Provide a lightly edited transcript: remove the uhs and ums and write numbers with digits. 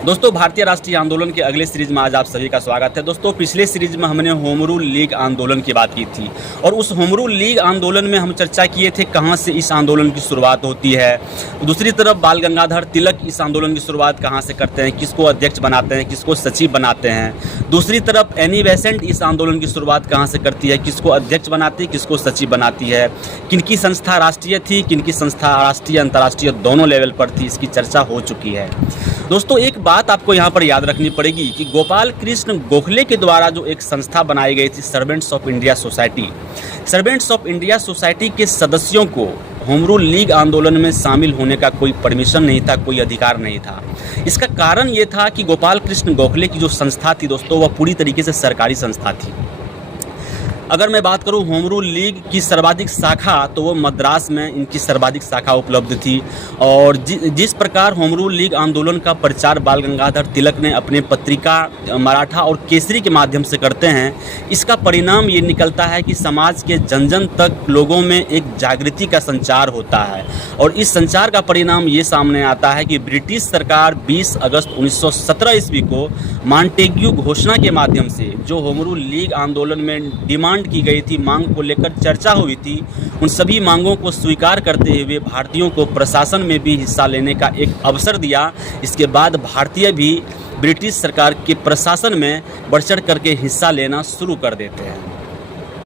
दोस्तों, भारतीय राष्ट्रीय आंदोलन के अगले सीरीज में आज आप सभी का स्वागत है। दोस्तों, पिछले सीरीज में हमने होम रूल लीग आंदोलन की बात की थी और उस होम रूल लीग आंदोलन में हम चर्चा किए थे कहां से इस आंदोलन की शुरुआत होती है। दूसरी तरफ बाल गंगाधर तिलक इस आंदोलन की शुरुआत कहां से करते हैं, किसको अध्यक्ष बनाते हैं, किसको सचिव बनाते हैं। दूसरी तरफ एनी बेसेंट इस आंदोलन की शुरुआत कहां से करती है, किसको अध्यक्ष बनाती है, किसको सचिव बनाती है। किनकी संस्था राष्ट्रीय थी, किनकी संस्था राष्ट्रीय अंतर्राष्ट्रीय दोनों लेवल पर थी, इसकी चर्चा हो चुकी है। दोस्तों, एक बात आपको यहाँ पर याद रखनी पड़ेगी कि गोपाल कृष्ण गोखले के द्वारा जो एक संस्था बनाई गई थी servants of India society, servants of India society के सदस्यों को होम रूल लीग आंदोलन में शामिल होने का कोई परमिशन नहीं था, कोई अधिकार नहीं था। इसका कारण ये था कि गोपाल कृष्ण गोखले की जो संस्था थी दोस्तों, वह पूरी तरीके से सरकारी संस्था थी। अगर मैं बात करूं होम रूल लीग की सर्वाधिक शाखा, तो वो मद्रास में इनकी सर्वाधिक शाखा उपलब्ध थी। और जिस प्रकार होम रूल लीग आंदोलन का प्रचार बाल गंगाधर तिलक ने अपने पत्रिका मराठा और केसरी के माध्यम से करते हैं, इसका परिणाम ये निकलता है कि समाज के जन जन तक लोगों में एक जागृति का संचार होता है। और इस संचार का परिणाम ये सामने आता है कि ब्रिटिश सरकार 20 अगस्त 1917 ईस्वी को मॉन्टेग्यू घोषणा के माध्यम से जो होम रूल लीग आंदोलन में डिमांड की गई थी, मांग को लेकर चर्चा हुई थी, उन सभी मांगों को स्वीकार करते हुए भारतीयों को प्रशासन में भी हिस्सा लेने का एक अवसर दिया। इसके बाद भारतीय भी ब्रिटिश सरकार के प्रशासन में बढ़ चढ़ करके हिस्सा लेना शुरू कर देते हैं।